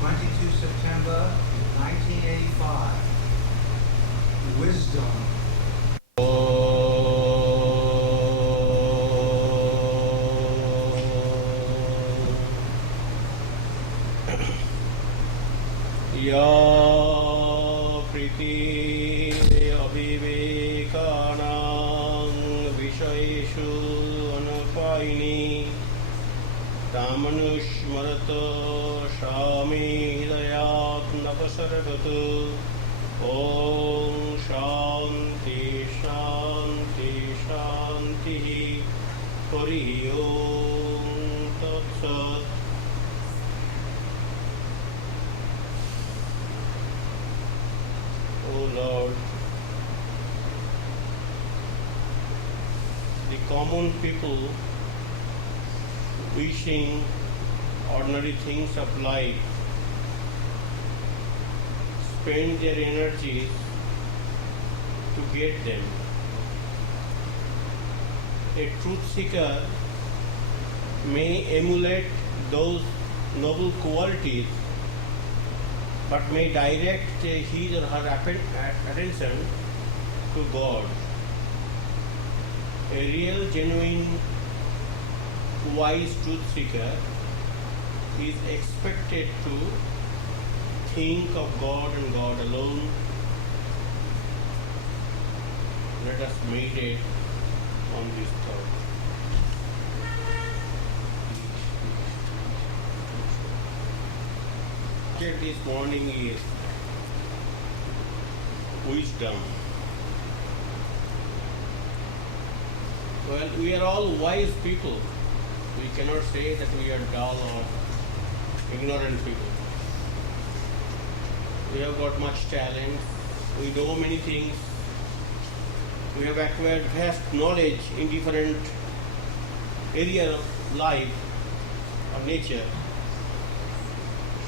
22 September 1985. Wisdom. या प्रीति अविवेकानां विषयेषु अनपायिनी तामनुस्मरत शामे हृदयात् नपसर्गतु। ॐ शान्ति शान्ति शान्तिः। हरि ओम तत्सत्। O Lord, the common people wishing ordinary things of life spend their energies to get them. A truth seeker may emulate those noble qualities, but may direct his or her attention to God. A real, genuine, wise truth seeker is expected to think of God and God alone. Let us meditate on this thought. This morning is wisdom. Well, we are all wise people. We cannot say that we are dull or ignorant people. We have got much talent. We know many things. We have acquired vast knowledge in different areas of life or nature.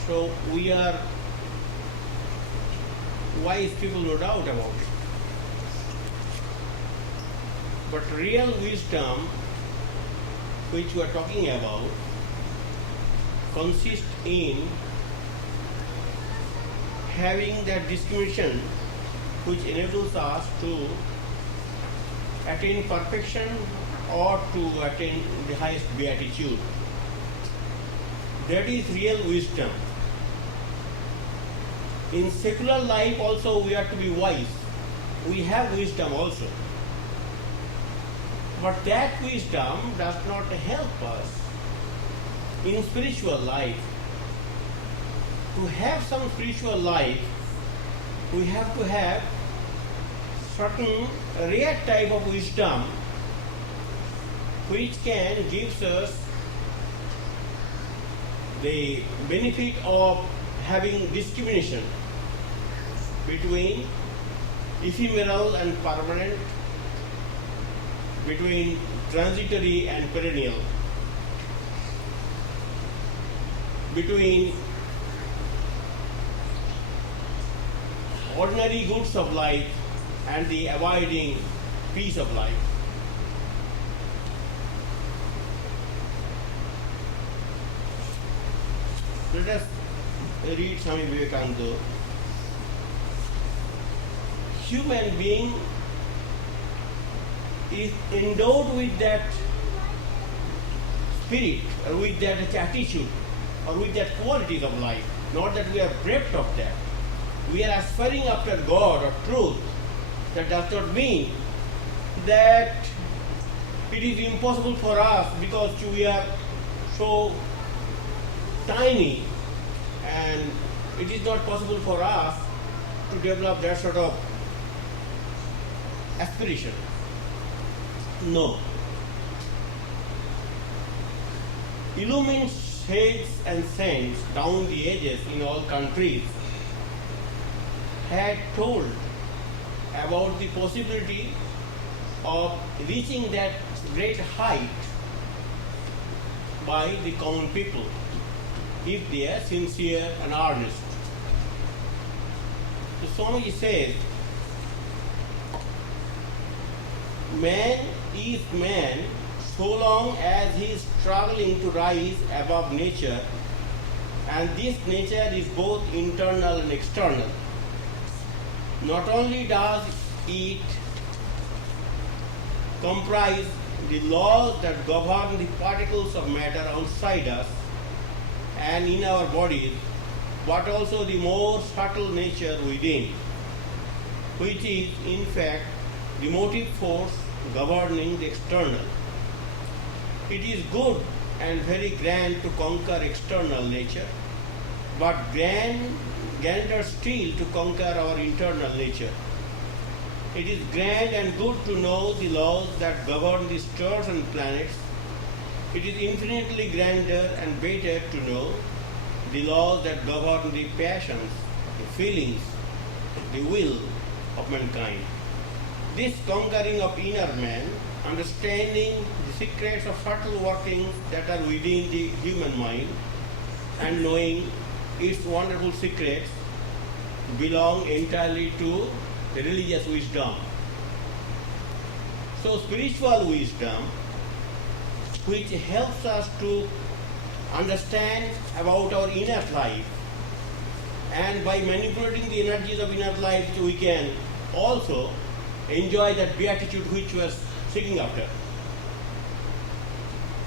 So we are wise people, no doubt about it. But real wisdom, which we are talking about, consists in having that discrimination which enables us to attain perfection or to attain the highest beatitude. That is real wisdom. In secular life also we are to be wise. We have wisdom also. But that wisdom does not help us in spiritual life. To have some spiritual life, we have to have certain rare type of wisdom which can give us the benefit of having discrimination between ephemeral and permanent, between transitory and perennial, between ordinary goods of life and the abiding peace of life. Let us read Swami Virajananda. Human being is endowed with that spirit or with that attitude or with that qualities of life. Not that we are bereft of that. We are aspiring after God or truth. That does not mean that it is impossible for us because we are so tiny and it is not possible for us to develop that sort of aspiration. No. Illumined saints and saints down the ages in all countries had told about the possibility of reaching that great height by the common people if they are sincere and earnest. The Swami says, man is man so long as he is struggling to rise above nature And this nature is both internal and external. Not only does it comprise the laws that govern the particles of matter outside us and in our bodies, but also the more subtle nature within, which is in fact the motive force governing the external. It is good and very grand to conquer external nature, but grander still to conquer our internal nature. It is grand and good to know the laws that govern the stars and planets. It is infinitely grander and better to know the laws that govern the passions, the feelings, the will of mankind. This conquering of inner man, understanding the secrets of subtle workings that are within the human mind, and knowing its wonderful secrets, belong entirely to the religious wisdom. So spiritual wisdom, which helps us to understand about our inner life, and by manipulating the energies of inner life we can also enjoy that beatitude which we are seeking after.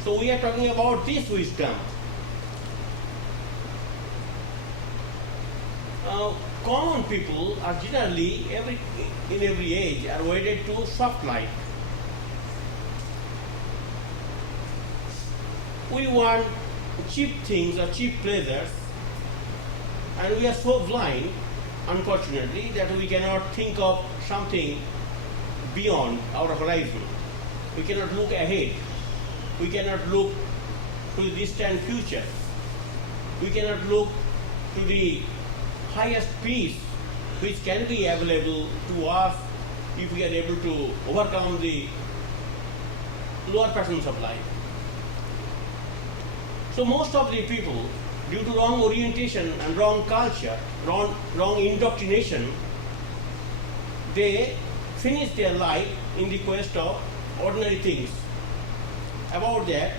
So we are talking about this wisdom. Common people are generally, in every age, are wedded to soft life. We want cheap things or cheap pleasures, and we are so blind, unfortunately, that we cannot think of something beyond our horizon. We cannot look ahead. We cannot look to the distant future. We cannot look to the highest peace which can be available to us if we are able to overcome the lower patterns of life. So most of the people, due to wrong orientation and wrong culture, wrong indoctrination, they finish their life in the quest of ordinary things. About that,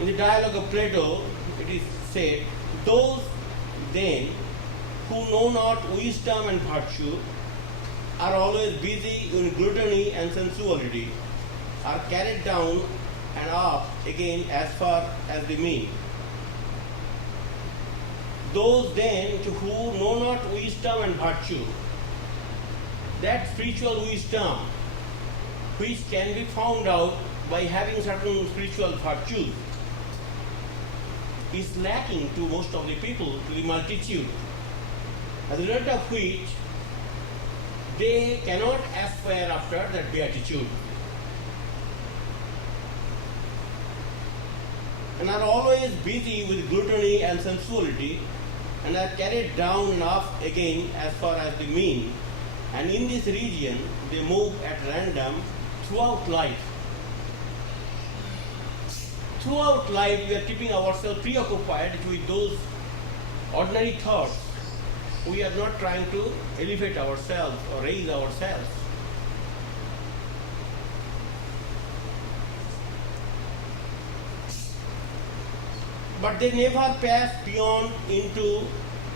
in the dialogue of Plato, it is said, those then who know not wisdom and virtue are always busy in gluttony and sensuality, are carried down and up again as far as they mean. Those then who know not wisdom and virtue, that spiritual wisdom which can be found out by having certain spiritual virtues, is lacking to most of the people, to the multitude, as a result of which they cannot aspire after that beatitude, and are always busy with gluttony and sensuality, and are carried down and up again as far as they mean, and in this region they move at random throughout life. Throughout life we are keeping ourselves preoccupied with those ordinary thoughts. We are not trying to elevate ourselves or raise ourselves. But they never pass beyond into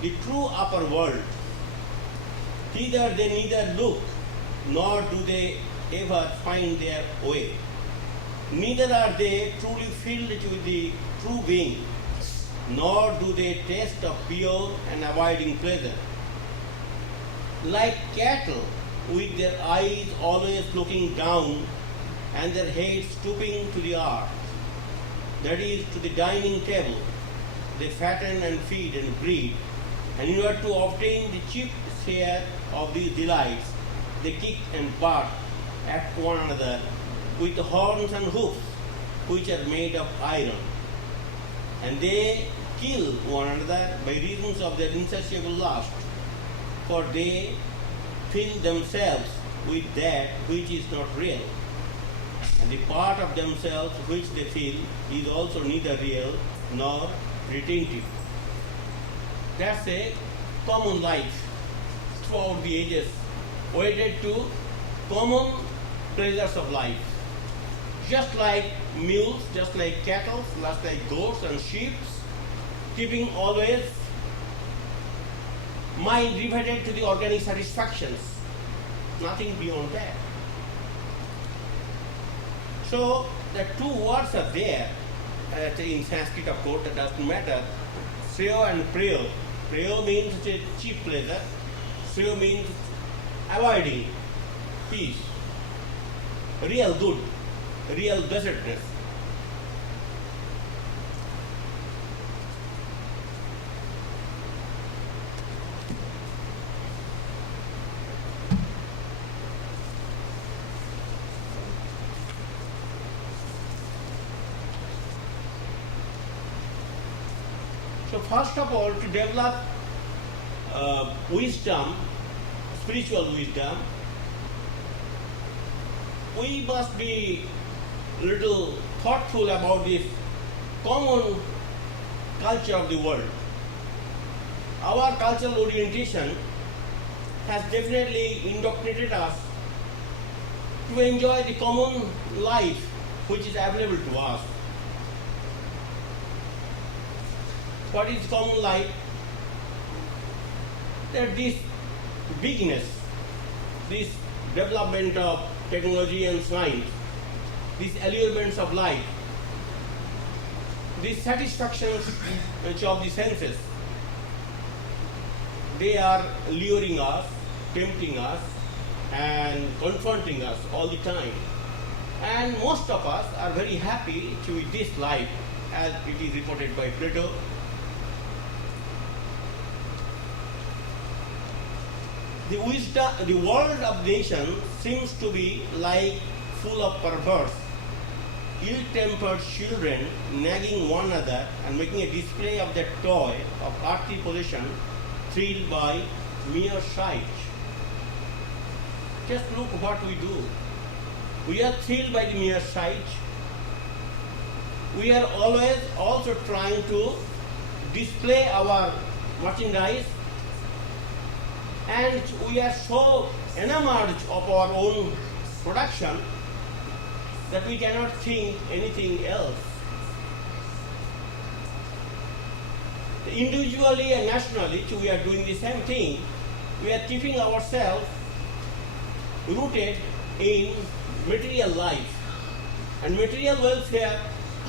the true upper world. Thither they neither look, nor do they ever find their way. Neither are they truly filled with the true being, nor do they taste of pure and abiding pleasure. Like cattle, with their eyes always looking down and their heads stooping to the earth, that is, to the dining table, they fatten and feed and breed, and in order to obtain the cheap share of these delights, they kick and bark at one another with horns and hoofs, which are made of iron. And they kill one another by reasons of their insatiable lust, for they fill themselves with that which is not real. And the part of themselves which they fill is also neither real nor retentive. That's a common life throughout the ages, wedded to common pleasures of life. Just like mules, just like cattle, just like goats and sheep, keeping always mind riveted to the organic satisfactions, nothing beyond that. So the two words are there, in Sanskrit of course, that doesn't matter. Sreyo and Preyo. Preyo means a cheap pleasure, Sreyo means avoiding peace, real good, real blessedness. So first of all, to develop wisdom, spiritual wisdom, we must be little thoughtful about this common culture of the world. Our cultural orientation has definitely indoctrinated us to enjoy the common life which is available to us. What is common life? That this bigness, this development of technology and science, these allurements of life, these satisfactions which of the senses, they are luring us, tempting us, and confronting us all the time. And most of us are very happy to this life, as it is reported by Plato. The world of nations seems to be like full of perverse, ill-tempered children nagging one another and making a display of their toy of earthly possession, thrilled by mere sight. Just look what we do. We are thrilled by the mere sight. We are always also trying to display our merchandise, and we are so enamored of our own production that we cannot think anything else. Individually and nationally, we are doing the same thing. We are keeping ourselves rooted in material life, and material welfare,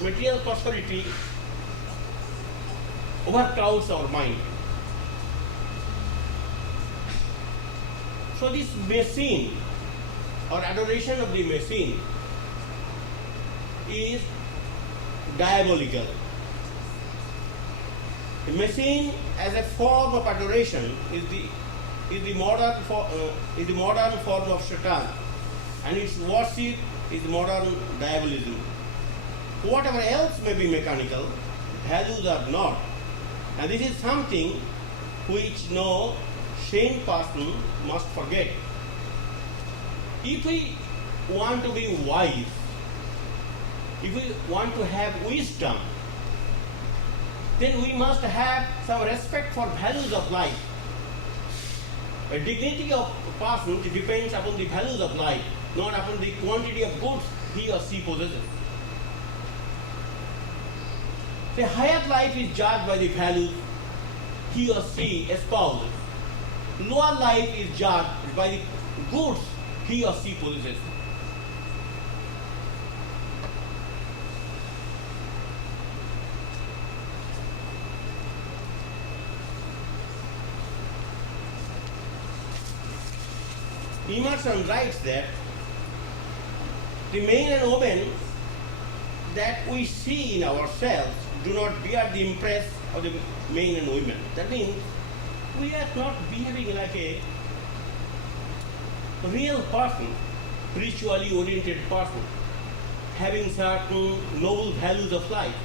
material prosperity overcrowds our mind. So this machine or adoration of the machine is diabolical. The machine as a form of adoration is the modern form of Satan, and its worship is modern diabolism. Whatever else may be mechanical, values are not, and this is something which no sane person must forget. If we want to be wise, if we want to have wisdom, then we must have some respect for values of life. A dignity of a person depends upon the values of life, not upon the quantity of goods he or she possesses. The higher life is judged by the values he or she espouses. Lower life is judged by the goods he or she possesses. Emerson writes that the men and women that we see in ourselves do not bear the impress of the men and women. That means we are not behaving like a real person, spiritually oriented person, having certain noble values of life.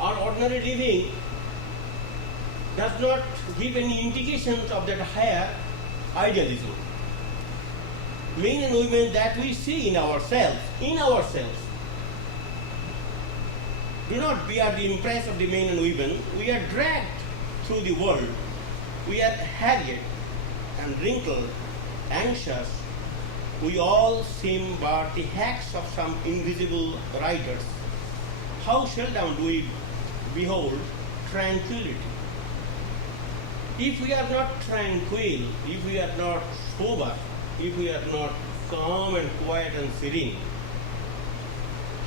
Our ordinary living does not give any indications of that higher idealism. Men and women that we see in ourselves, do not bear the impress of the men and women. We are dragged through the world. We are harried and wrinkled, anxious. We all seem but the hacks of some invisible riders. How seldom do we behold tranquility. If we are not tranquil, if we are not sober, if we are not calm and quiet and serene,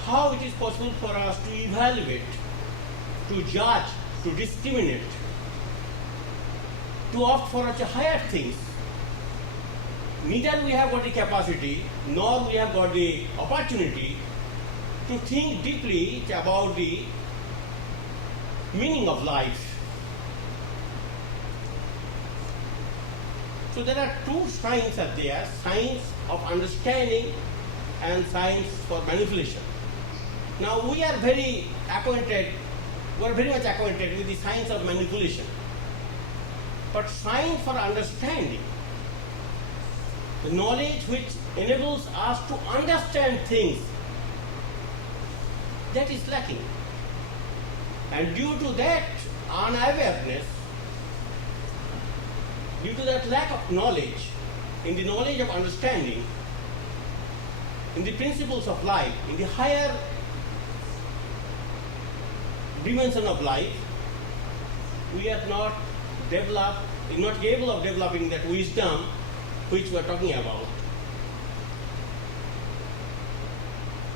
how it is possible for us to evaluate, to judge, to discriminate, to opt for such higher things? Neither we have got the capacity, nor we have got the opportunity to think deeply about the meaning of life. So there are two sciences are there, science of understanding and science for manipulation. Now we are very much acquainted with the science of manipulation. But science for understanding, the knowledge which enables us to understand things, that is lacking. And due to that unawareness, due to that lack of knowledge, in the knowledge of understanding, in the principles of life, in the higher dimension of life, we are not able of developing that wisdom which we are talking about.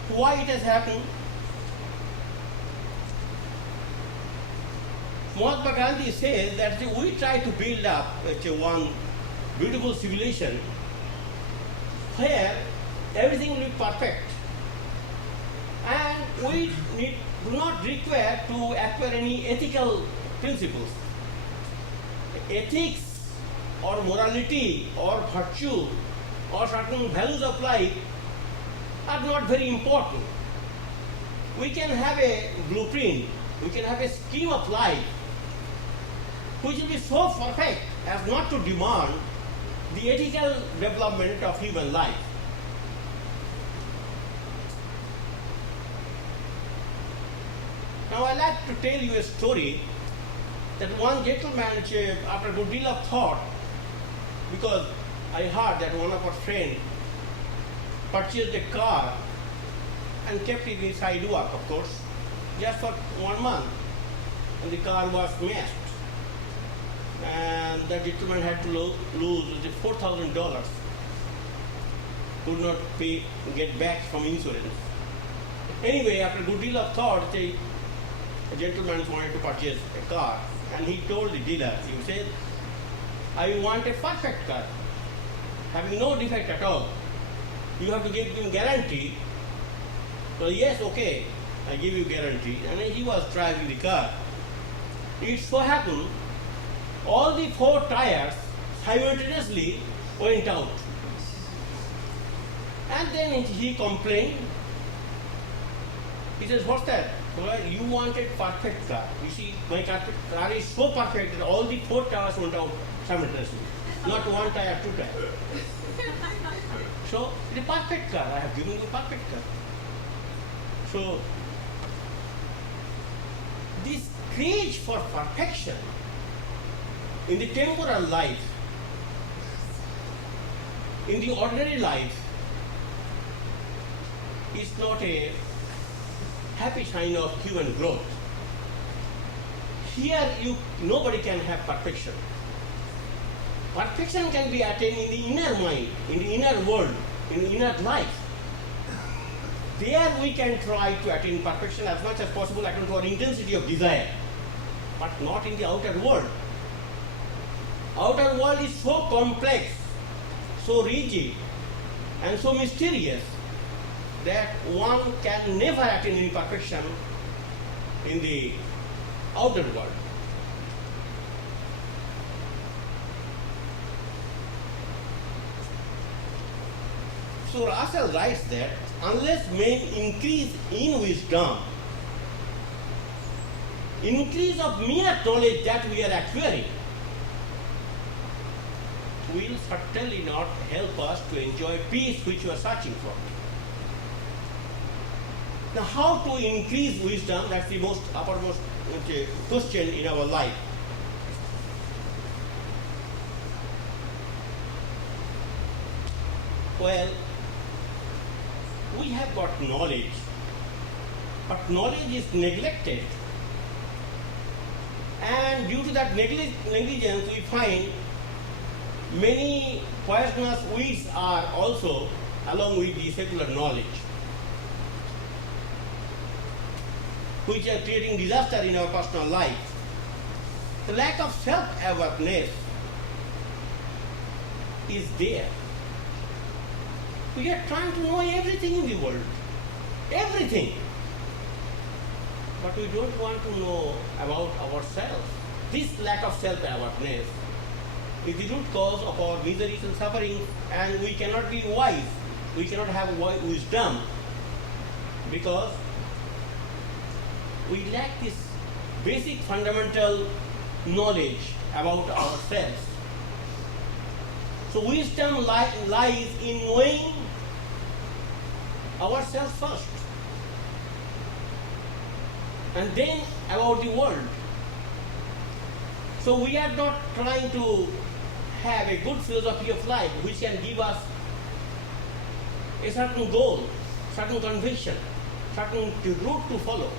Why it has happened? Mahatma Gandhi says that we try to build up one beautiful civilization where everything will be perfect, and we do not require to acquire any ethical principles. Ethics or morality or virtue or certain values of life are not very important. We can have a blueprint, we can have a scheme of life which will be so perfect as not to demand the ethical development of human life. Now I like to tell you a story that one gentleman, after a good deal of thought, because I heard that one of our friends purchased a car and kept it in sidewalk, of course, just for 1 month, and the car was smashed. And the gentleman had to lose $4,000, could not get back from insurance. Anyway, after a good deal of thought, the gentleman wanted to purchase a car, and he told the dealer, he said, I want a perfect car, having no defect at all. You have to give him guarantee. So yes, okay, I give you guarantee. And he was driving the car. It so happened, all the 4 tires simultaneously went out. And then he complained. He says, what's that? Well, you wanted perfect car. You see, my car is so perfect that all the 4 tires went out simultaneously. Not 1 tire, 2 tires. So, the perfect car, I have given you perfect car. So, this craze for perfection in the temporal life, in the ordinary life, is not a happy sign of human growth. Here, nobody can have perfection. Perfection can be attained in the inner mind, in the inner world, in the inner life. There we can try to attain perfection as much as possible according to our intensity of desire, but not in the outer world. Outer world is so complex, so rigid, and so mysterious that one can never attain any perfection in the outer world. So Russell writes that unless men increase in wisdom, increase of mere knowledge that we are acquiring, will certainly not help us to enjoy peace which we are searching for. Now, how to increase wisdom? That's the most uppermost question in our life. Well, we have got knowledge, but knowledge is neglected And due to that negligence, we find many poisonous weeds are also along with the secular knowledge, which are creating disaster in our personal life. The lack of self-awareness is there. We are trying to know everything in the world, everything. But we don't want to know about ourselves. This lack of self-awareness is the root cause of our miseries and suffering, and we cannot be wise. We cannot have wisdom because we lack this basic fundamental knowledge about ourselves. So wisdom lies in knowing ourselves first, and then about the world. So we are not trying to have a good philosophy of life which can give us a certain goal, certain conviction, certain route to follow.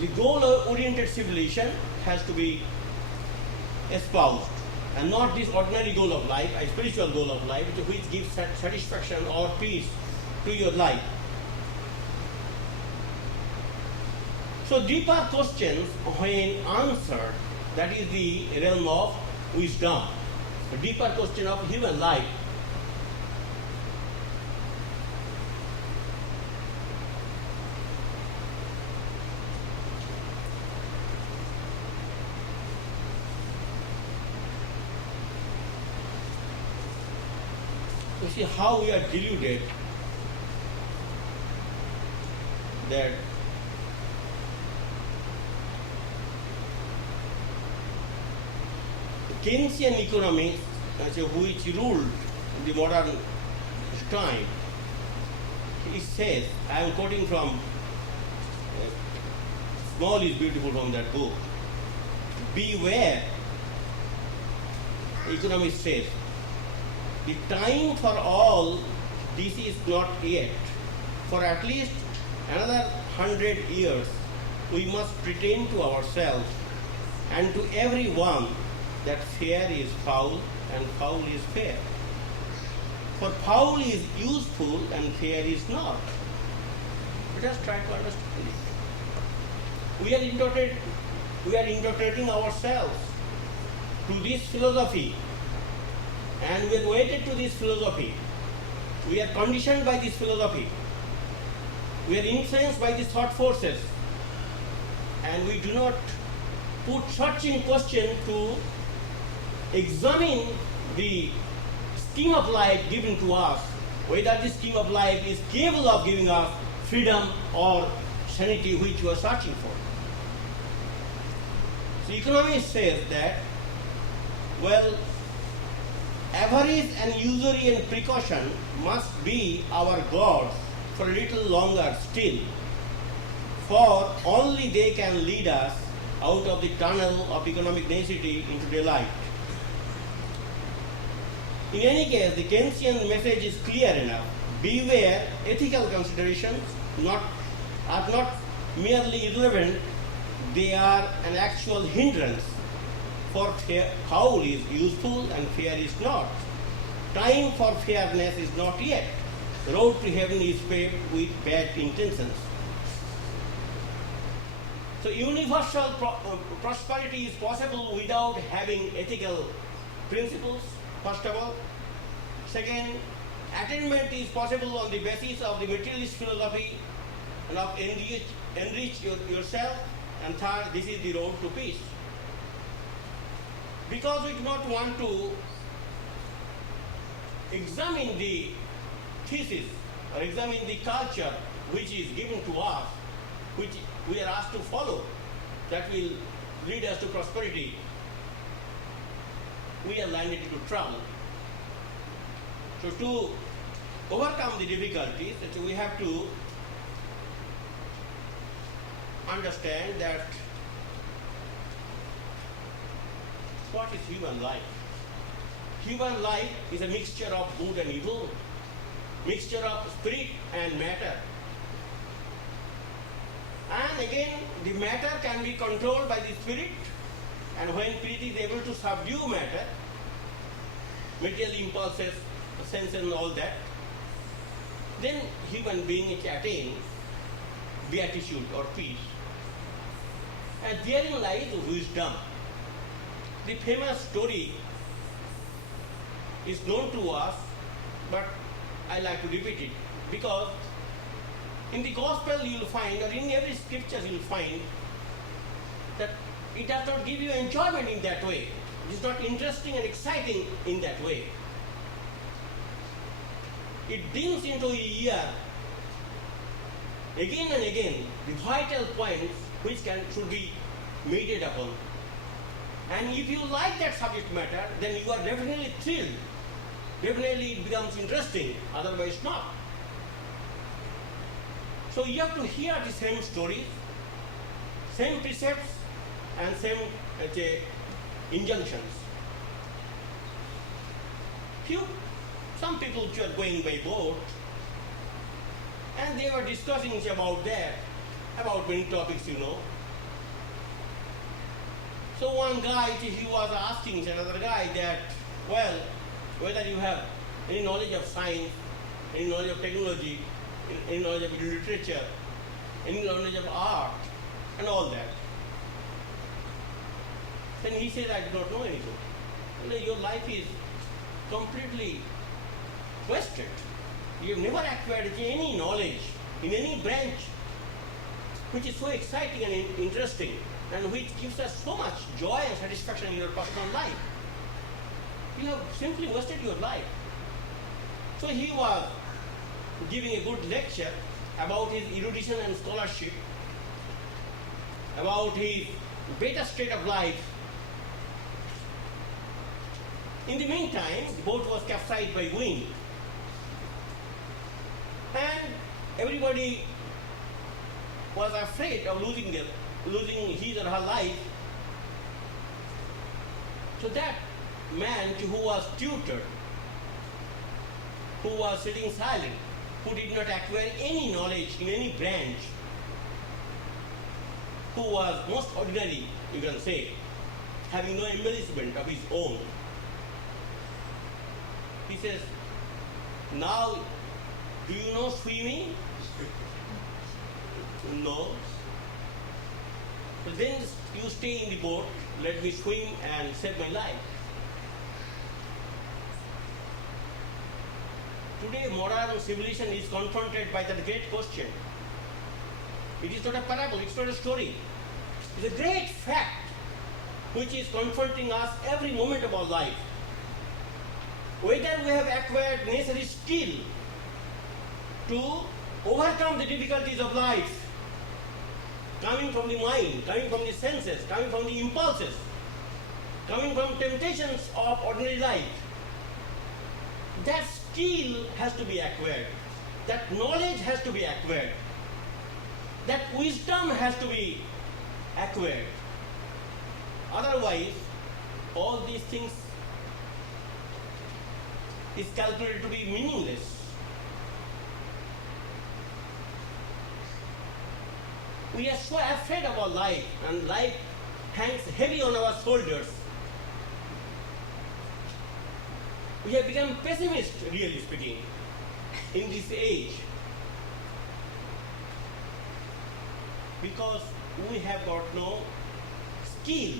The goal-oriented civilization has to be espoused, and not this ordinary goal of life, a spiritual goal of life, which gives satisfaction or peace to your life. So deeper questions, when answered, that is the realm of wisdom, a deeper question of human life. You see how we are deluded that Keynesian economics, which ruled the modern time, it says, I am quoting from Small is Beautiful from that book, beware, economist says, the time for all this is not yet. For at least another 100 years, we must pretend to ourselves and to everyone that fair is foul and foul is fair. For foul is useful and fair is not. Let us try to understand it. We are indoctrinating ourselves to this philosophy, and we are wedded to this philosophy. We are conditioned by this philosophy. We are influenced by these thought forces, and we do not put searching question to examine the scheme of life given to us, whether this scheme of life is capable of giving us freedom or sanity which we are searching for. So economics says that, well, avarice and usury and precaution must be our gods for a little longer still, for only they can lead us out of the tunnel of economic necessity into delight. In any case, the Keynesian message is clear enough. Beware, ethical considerations are not merely irrelevant, they are an actual hindrance. For foul is useful and fair is not. Time for fairness is not yet. The road to heaven is paved with bad intentions. So universal prosperity is possible without having ethical principles, first of all. Second, attainment is possible on the basis of the materialist philosophy and of enrich yourself. And third, this is the road to peace. Because we do not want to examine the thesis or examine the culture which is given to us, which we are asked to follow, that will lead us to prosperity, we are landed into trouble. So to overcome the difficulties, we have to understand that what is human life? Human life is a mixture of good and evil, mixture of spirit and matter. And again, the matter can be controlled by the spirit, and when spirit is able to subdue matter, material impulses, sense and all that, then human being attains beatitude or peace. And therein lies wisdom. The famous story is known to us, but I like to repeat it because in the gospel you will find, or in every scripture you will find, that it does not give you enjoyment in that way. It is not interesting and exciting in that way. It brings into a ear again and again the vital points which should be meditated upon. And if you like that subject matter, then you are definitely thrilled. Definitely it becomes interesting, otherwise not. So you have to hear the same stories, same precepts, and same injunctions. Some people who are going by boat, and they were discussing about many topics, So one guy, he was asking another guy that, well, whether you have any knowledge of science, any knowledge of technology, any knowledge of literature, any knowledge of art, and all that. Then he said, I do not know anything. Your life is completely wasted. You have never acquired any knowledge in any branch which is so exciting and interesting and which gives us so much joy and satisfaction in your personal life. You have simply wasted your life. So he was giving a good lecture about his erudition and scholarship, about his better state of life. In the meantime, the boat was capsized by wind, and everybody was afraid of losing his or her life. So that man who was tutored, who was sitting silent, who did not acquire any knowledge in any branch, who was most ordinary, you can say, having no embellishment of his own. He says, now, do you know swimming? No. So then you stay in the boat, let me swim and save my life. Today modern civilization is confronted by that great question. It is not a parable, it's not a story. It's a great fact which is confronting us every moment of our life. Whether we have acquired necessary skill to overcome the difficulties of life, coming from the mind, coming from the senses, coming from the impulses, coming from temptations of ordinary life. That skill has to be acquired. That knowledge has to be acquired. That wisdom has to be acquired. Otherwise, all these things is calculated to be meaningless. We are so afraid of our life, and life hangs heavy on our shoulders. We have become pessimists, really speaking, in this age, because we have got no skill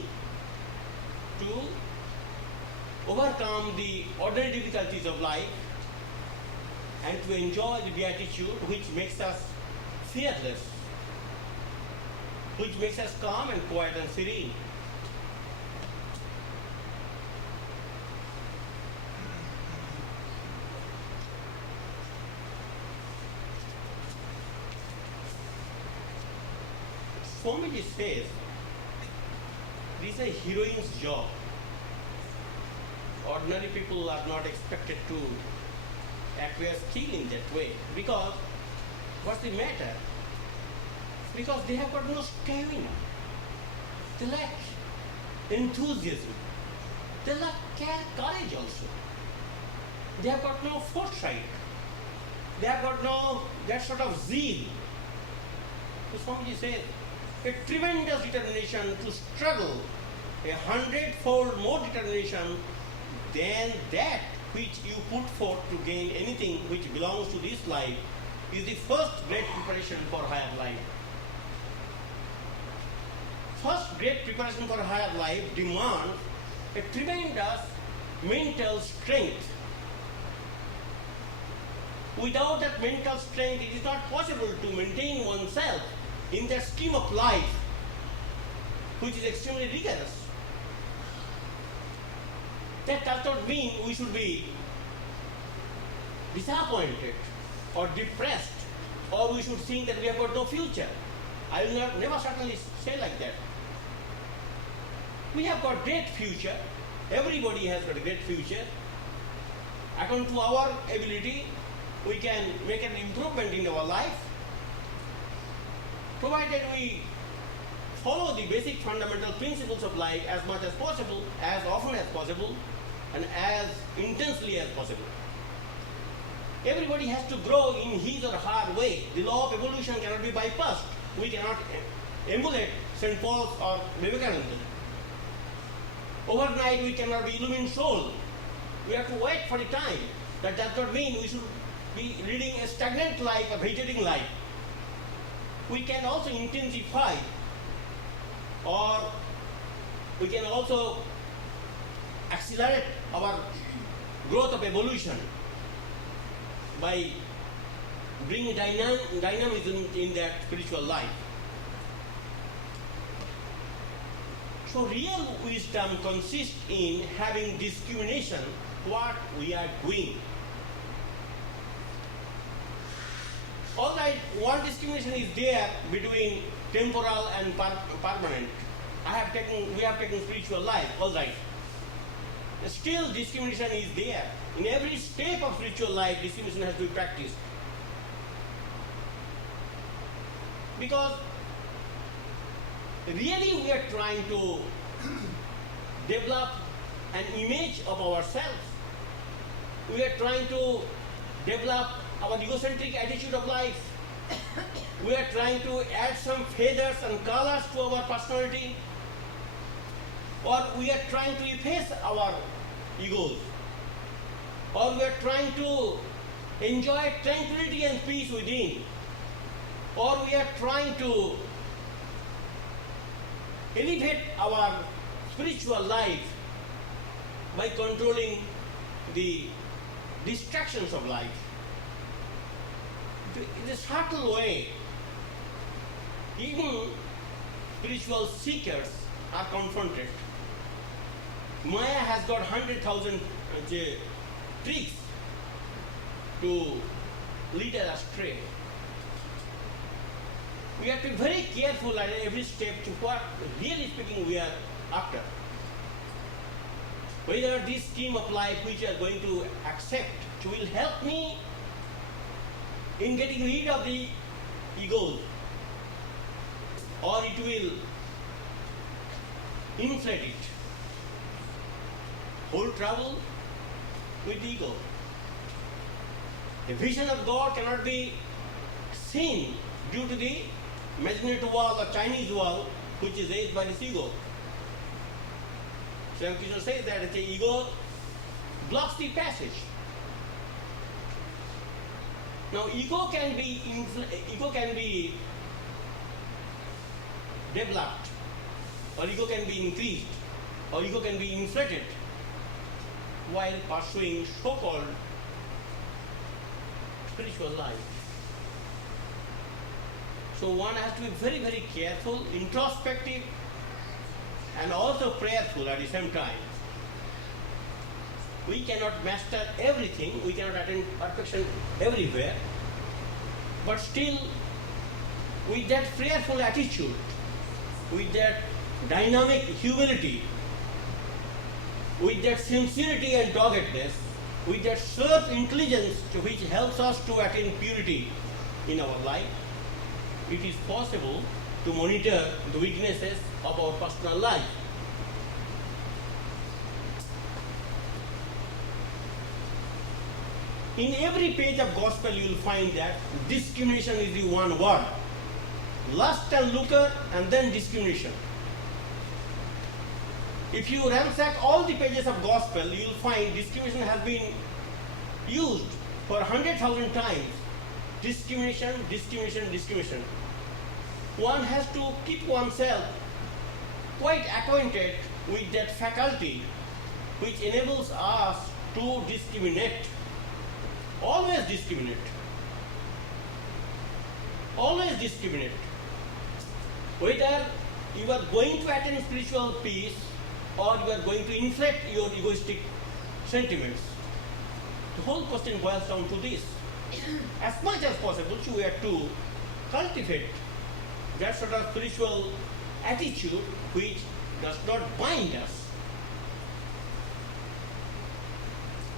to overcome the ordinary difficulties of life and to enjoy the beatitude which makes us fearless, which makes us calm and quiet and serene. Swamiji says, this is a heroine's job. Ordinary people are not expected to acquire skill in that way. Because, what's the matter? Because they have got no stamina. They lack enthusiasm. They lack courage also. They have got no foresight. They have got no that sort of zeal So Swamiji says, a tremendous determination to struggle, 100-fold more determination than that which you put forth to gain anything which belongs to this life is the first great preparation for higher life. First great preparation for higher life demands a tremendous mental strength. Without that mental strength, it is not possible to maintain oneself in that scheme of life, which is extremely rigorous. That does not mean we should be disappointed or depressed, or we should think that we have got no future. I will never certainly say like that. We have got great future. Everybody has got a great future. According to our ability, we can make an improvement in our life, provided we follow the basic fundamental principles of life as much as possible, as often as possible, and as intensely as possible. Everybody has to grow in his or her way. The law of evolution cannot be bypassed. We cannot emulate St. Paul's or Vivekananda. Overnight we cannot be illumined soul. We have to wait for the time. That does not mean we should be leading a stagnant life, a vegetating life. We can also intensify, or we can also accelerate our growth of evolution by bringing dynamism in that spiritual life. So real wisdom consists in having discrimination what we are doing. All right, one discrimination is there between temporal and permanent. We have taken spiritual life, all right. Still discrimination is there. In every step of spiritual life, discrimination has to be practiced. Because really we are trying to develop an image of ourselves. We are trying to develop our egocentric attitude of life. We are trying to add some feathers and colors to our personality. Or we are trying to efface our egos. Or we are trying to enjoy tranquility and peace within. Or we are trying to elevate our spiritual life by controlling the distractions of life. In a subtle way, even spiritual seekers are confronted. Maya has got 100,000 tricks to lead us astray. We have to be very careful at every step to what, really speaking, we are after. Whether this scheme of life which I am going to accept will help me in getting rid of the egos, or it will inflate it. Whole trouble with the ego. The vision of God cannot be seen due to the imaginative wall or Chinese wall which is raised by this ego. Swami Krishna says that the ego blocks the passage. Now ego can be developed, or ego can be increased, or ego can be inflated while pursuing so-called spiritual life. So one has to be very, very careful, introspective, and also prayerful at the same time. We cannot master everything, we cannot attain perfection everywhere, but still with that prayerful attitude, with that dynamic humility, with that sincerity and doggedness, with that self-intelligence which helps us to attain purity in our life, it is possible to monitor the weaknesses of our personal life. In every page of gospel you will find that discrimination is the one word. lust and lucre, and then discrimination. If you ransack all the pages of gospel, you will find discrimination has been used for 100,000 times. Discrimination, discrimination, discrimination. One has to keep oneself quite acquainted with that faculty which enables us to discriminate. Always discriminate. Always discriminate. Whether you are going to attain spiritual peace or you are going to inflate your egoistic sentiments. The whole question boils down to this. As much as possible, we have to cultivate that sort of spiritual attitude which does not bind us.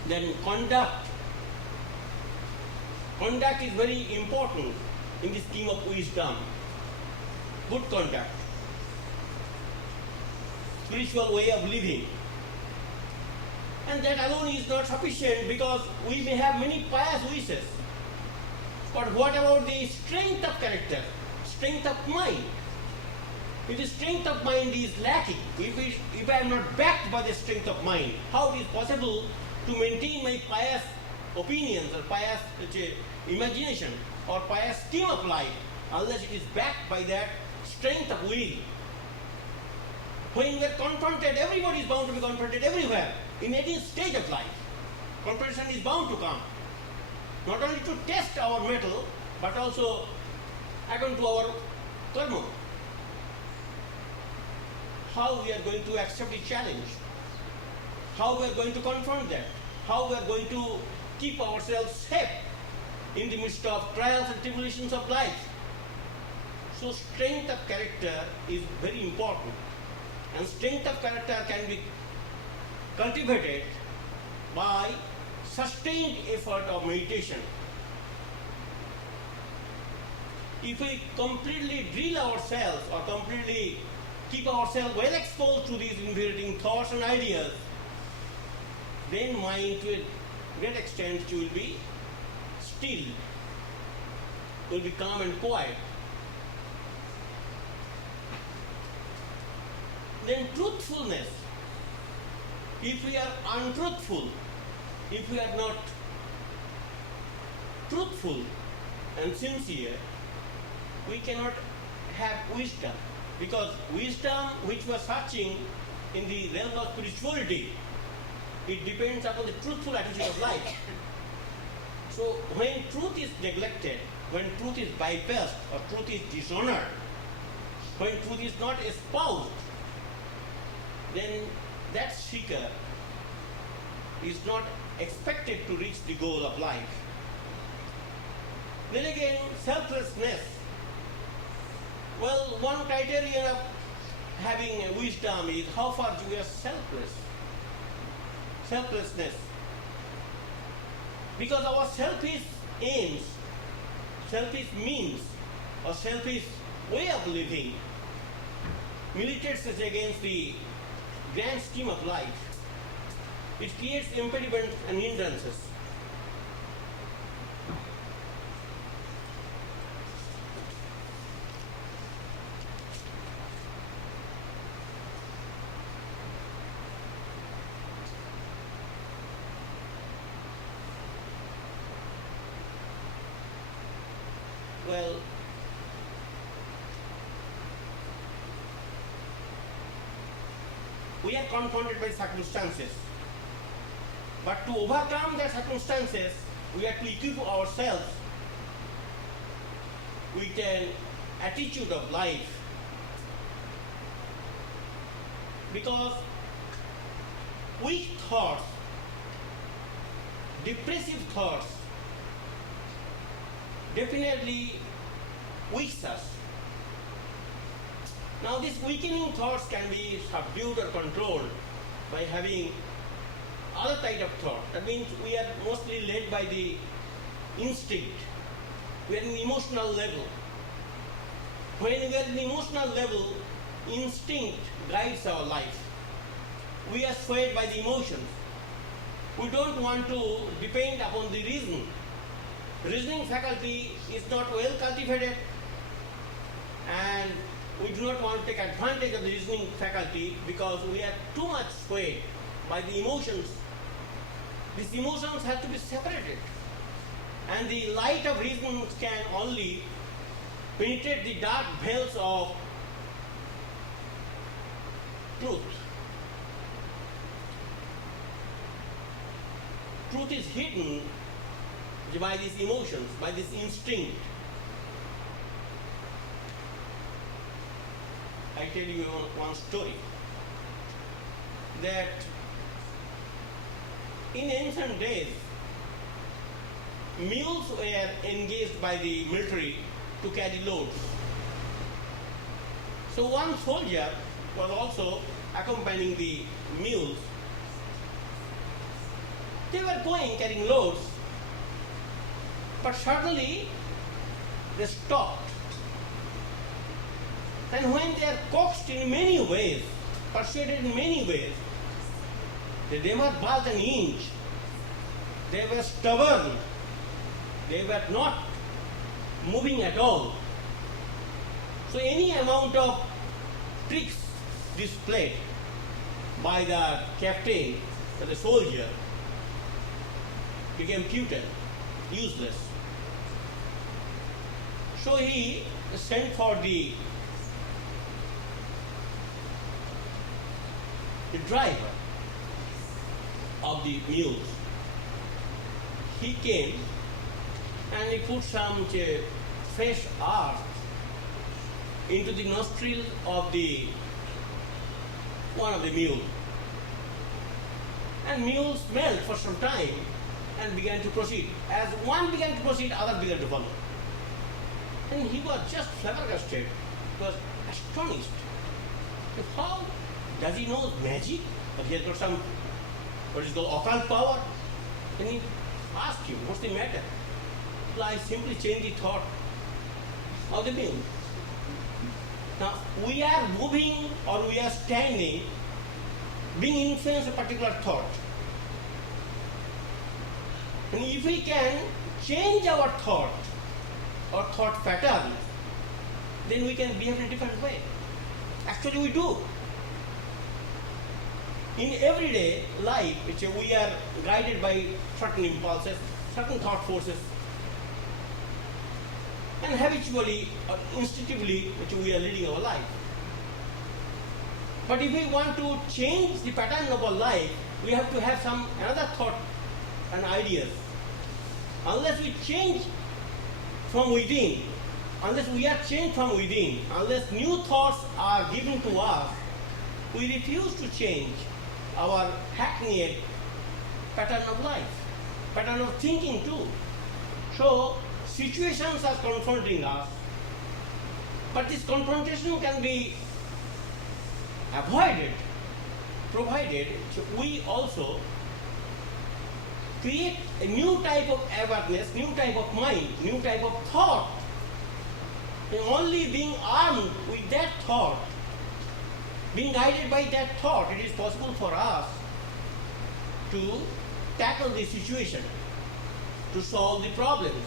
Then conduct. Conduct is very important in the scheme of wisdom. Good conduct. Spiritual way of living. And that alone is not sufficient because we may have many pious wishes. But what about the strength of character, strength of mind? If the strength of mind is lacking, if I am not backed by the strength of mind, how it is possible to maintain my pious opinions or pious imagination or pious scheme of life unless it is backed by that strength of will? When we are confronted, everybody is bound to be confronted everywhere, in any stage of life. Confrontation is bound to come. Not only to test our mettle, but also according to our karma. How we are going to accept the challenge, how we are going to confront that, how we are going to keep ourselves safe in the midst of trials and tribulations of life. So strength of character is very important, and strength of character can be cultivated by sustained effort of meditation. If we completely drill ourselves or completely keep ourselves well exposed to these invigorating thoughts and ideas, then mind to a great extent will be still, will be calm and quiet. Then truthfulness. If we are untruthful, if we are not truthful and sincere, we cannot have wisdom. Because wisdom which was searching in the realm of spirituality, it depends upon the truthful attitude of life. So when truth is neglected, when truth is bypassed or truth is dishonored, when truth is not espoused, then that seeker is not expected to reach the goal of life. Then again, selflessness. Well, one criterion of having wisdom is how far we are selfless. Selflessness. Because our selfish aims, selfish means, or selfish way of living militates against the grand scheme of life. It creates impediments and hindrances. Well, we are confronted by circumstances. But to overcome the circumstances, we have to equip ourselves with an attitude of life. Because weak thoughts, depressive thoughts, definitely weakens us. Now these weakening thoughts can be subdued or controlled by having other type of thought. That means we are mostly led by the instinct. We are in the emotional level. When we are in the emotional level, instinct guides our life. We are swayed by the emotions. We don't want to depend upon the reason. Reasoning faculty is not well cultivated. and we do not want to take advantage of the reasoning faculty because we are too much swayed by the emotions. These emotions have to be separated, and the light of reason can only penetrate the dark veils of truth. Truth is hidden by these emotions, by this instinct. I tell you one story that in ancient days, mules were engaged by the military to carry loads. So one soldier was also accompanying the mules. They were going carrying loads, but suddenly they stopped. And when they are coaxed in many ways, persuaded in many ways, they never budged an inch. They were stubborn. They were not moving at all. So any amount of tricks displayed by the captain, by the soldier, became futile, useless. So he sent for the driver of the mules. He came and he put some fresh earth into the nostril of the one of the mules. And mule smelled for some time and began to proceed. As one began to proceed, other began to follow. And he was just flabbergasted, he was astonished. How does he know magic? But he has got some, what is called occult power. Then he asked him, what's the matter? Well, I simply changed the thought of the mule. Now, we are moving or we are standing, being influenced by a particular thought. And if we can change our thought or thought pattern, then we can behave in a different way. Actually, we do. In everyday life, we are guided by certain impulses, certain thought forces, and habitually or instinctively we are leading our life. But if we want to change the pattern of our life, we have to have some another thought and ideas. Unless we change from within, unless we are changed from within, unless new thoughts are given to us, we refuse to change our hackneyed pattern of life, pattern of thinking too. So situations are confronting us, but this confrontation can be avoided, provided we also create a new type of awareness, new type of mind, new type of thought. And only being armed with that thought, being guided by that thought, it is possible for us to tackle the situation, to solve the problems.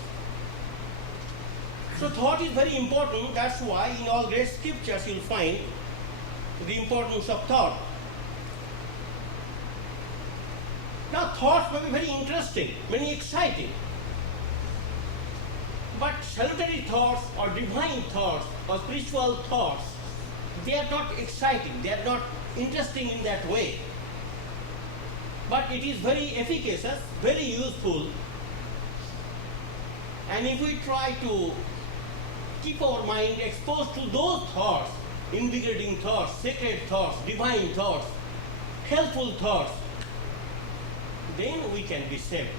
So thought is very important. That's why in all great scriptures you'll find the importance of thought. Now thoughts may be very interesting, very exciting. But salutary thoughts or divine thoughts or spiritual thoughts, they are not exciting, they are not interesting in that way. But it is very efficacious, very useful. And if we try to keep our mind exposed to those thoughts, invigorating thoughts, sacred thoughts, divine thoughts, helpful thoughts, then we can be saved.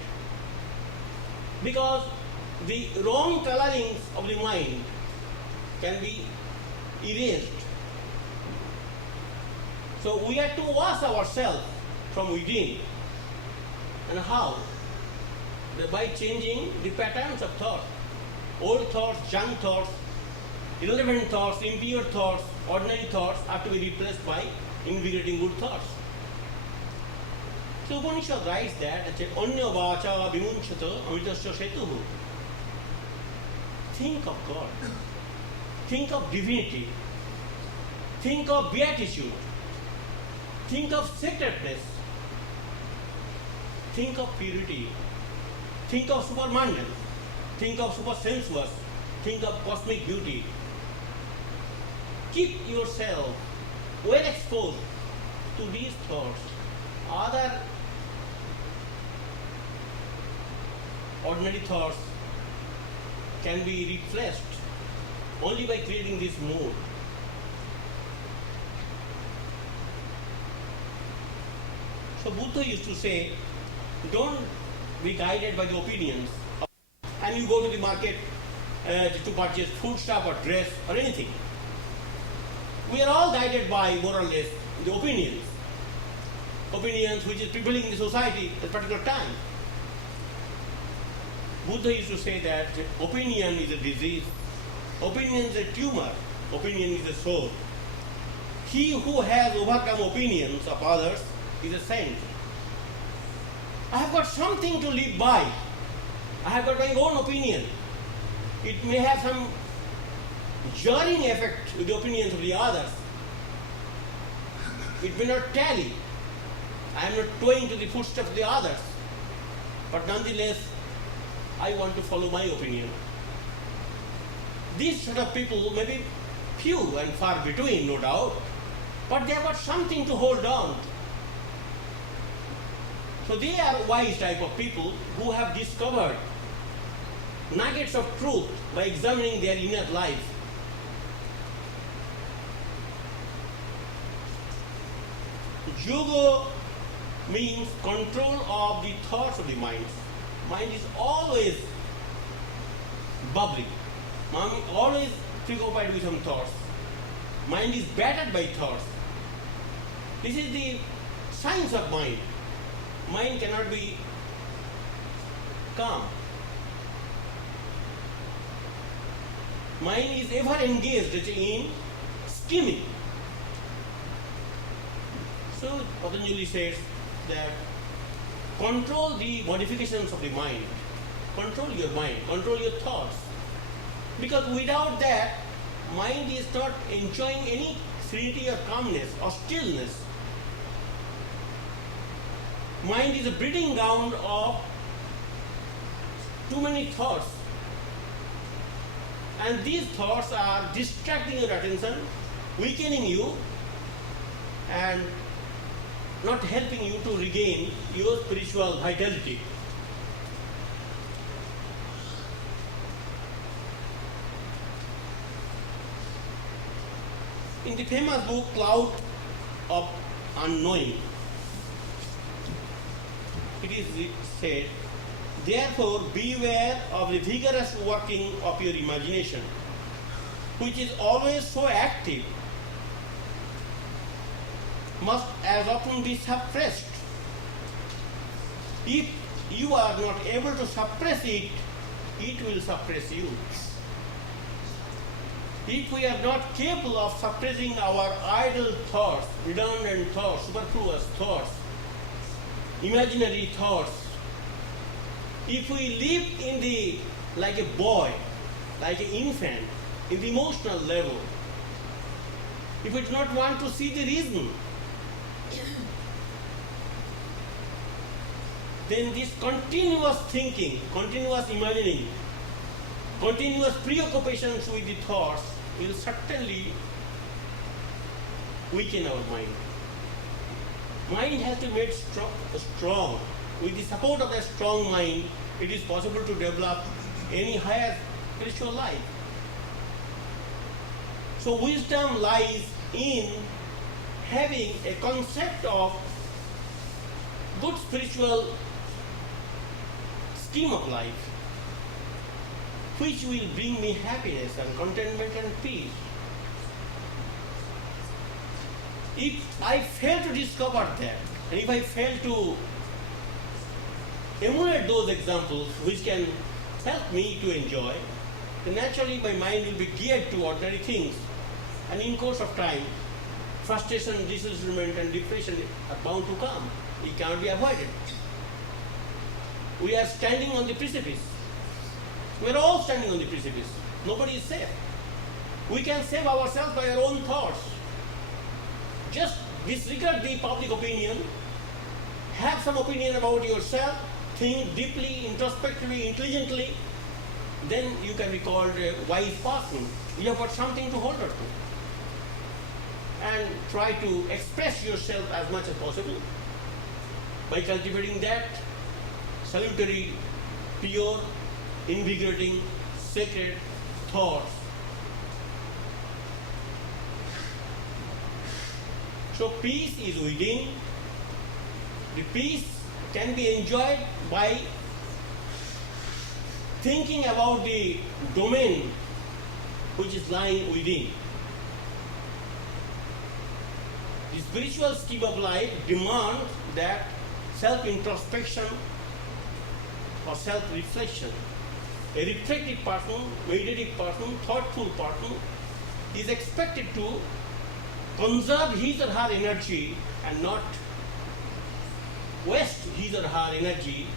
Because the wrong colorings of the mind can be erased. So we have to wash ourselves from within. And how? By changing the patterns of thought. Old thoughts, junk thoughts, irrelevant thoughts, impure thoughts, ordinary thoughts have to be replaced by invigorating good thoughts. So Upanishad writes that Anya vacha vimunchata amitasya setuhu. Think of God. think of divinity, think of beatitude, think of sacredness, think of purity, think of supermundane, think of supersensuous, think of cosmic beauty. Keep yourself well exposed to these thoughts. Other ordinary thoughts can be replaced only by creating this mood. So Buddha used to say, don't be guided by the opinions. And you go to the market to purchase food stuff or dress or anything. We are all guided by more or less the opinions. Opinions which is prevailing in the society at a particular time. Buddha used to say that opinion is a disease, opinion is a tumor, opinion is a soul. He who has overcome opinions of others is a saint. I have got something to live by. I have got my own opinion. It may have some jarring effect with the opinions of the others. It may not tally. I am not toeing to the footsteps of the others. But nonetheless, I want to follow my opinion. These sort of people may be few and far between, no doubt, but they have got something to hold on to. So they are wise type of people who have discovered nuggets of truth by examining their inner life. Yoga means control of the thoughts of the mind. Mind is always bubbling, always preoccupied with some thoughts. Mind is battered by thoughts. This is the science of mind. Mind cannot be calm. Mind is ever engaged in scheming. So Patanjali says that control the modifications of the mind. Control your mind, control your thoughts. Because without that, mind is not enjoying any serenity or calmness or stillness. Mind is a breeding ground of too many thoughts. And these thoughts are distracting your attention, weakening you, and not helping you to regain your spiritual vitality. In the famous book Cloud of Unknowing, it is said, therefore beware of the vigorous working of your imagination, which is always so active, must as often be suppressed. If you are not able to suppress it, it will suppress you. If we are not capable of suppressing our idle thoughts, redundant thoughts, superfluous thoughts, imaginary thoughts, if we live in the, like a boy, like an infant, in the emotional level, if we do not want to see the reason, then this continuous thinking, continuous imagining, continuous preoccupations with the thoughts will certainly weaken our mind. Mind has to be made strong. With the support of a strong mind, it is possible to develop any higher spiritual life. So wisdom lies in having a concept of good spiritual scheme of life, which will bring me happiness and contentment and peace. If I fail to discover that, and if I fail to emulate those examples which can help me to enjoy, then naturally my mind will be geared to ordinary things, and in course of time, frustration, disillusionment and depression are bound to come. It cannot be avoided. We are standing on the precipice. We are all standing on the precipice. Nobody is safe. We can save ourselves by our own thoughts. Just disregard the public opinion, have some opinion about yourself, think deeply, introspectively, intelligently, then you can be called a wise person. You have got something to hold on to. And try to express yourself as much as possible by cultivating that salutary, pure, invigorating, sacred thoughts. So peace is within. The peace can be enjoyed by thinking about the domain which is lying within. The spiritual scheme of life demands that self-introspection or self-reflection. A reflective person, meditative person, thoughtful person is expected to conserve his or her energy and not waste his or her energy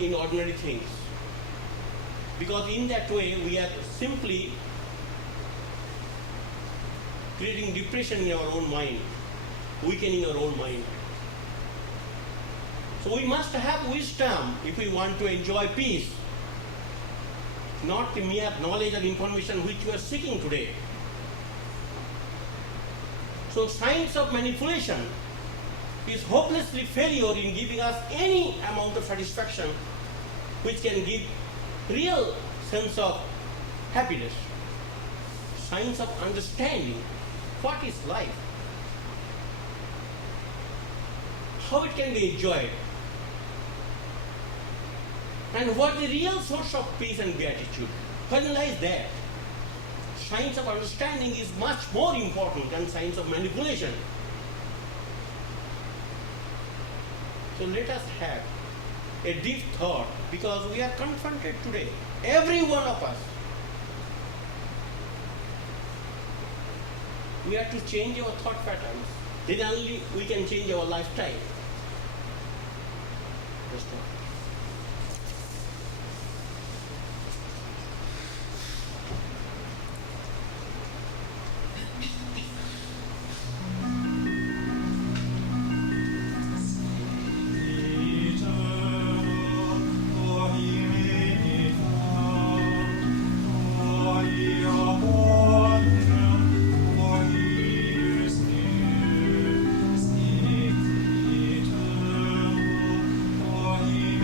in ordinary things. Because in that way we are simply creating depression in our own mind, weakening our own mind. So we must have wisdom if we want to enjoy peace, not the mere knowledge and information which we are seeking today. So science of manipulation is hopelessly failure in giving us any amount of satisfaction which can give real sense of happiness. Science of understanding what is life, how it can be enjoyed, and what the real source of peace and beatitude. When lies that? Science of understanding is much more important than science of manipulation. So let us have a deep thought, because we are confronted today, every one of us. We have to change our thought patterns. Then only we can change our lifestyle. Just that. He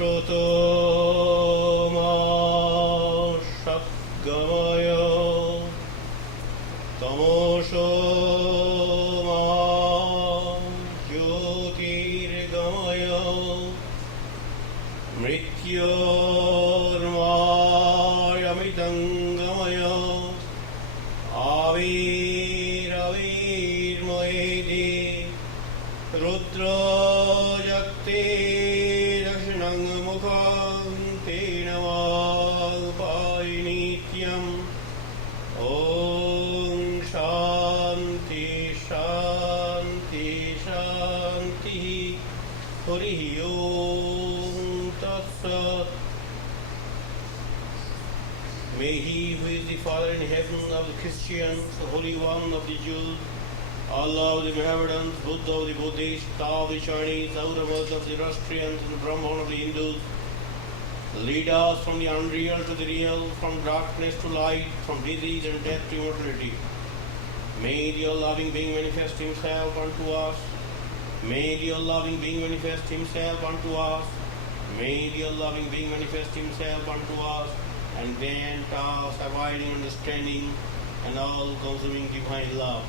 Ashoto ma Satgamaya Tamosho ma Jyotirgamaya Mrityormayamitangamaya Avirmoedi Rudra Jakti Dakshinang Mukham Tenavagpai Nityam Om Shanti Shanti Shanti Harihi Om Tat Sat. May He who is the Father in heaven of the Christians, the Holy One of the Jews, Allah of the Mohammedans, Buddha of the Buddhists, Tao of the Chinese, Auravat of the Zoroastrians, and Brahman of the Hindus, lead us from the unreal to the real, from darkness to light, from disease and death to immortality. May the all-loving being manifest Himself unto us. May the all-loving being manifest Himself unto us. May the all-loving being manifest Himself unto us, and grant us abiding understanding and all-consuming divine love.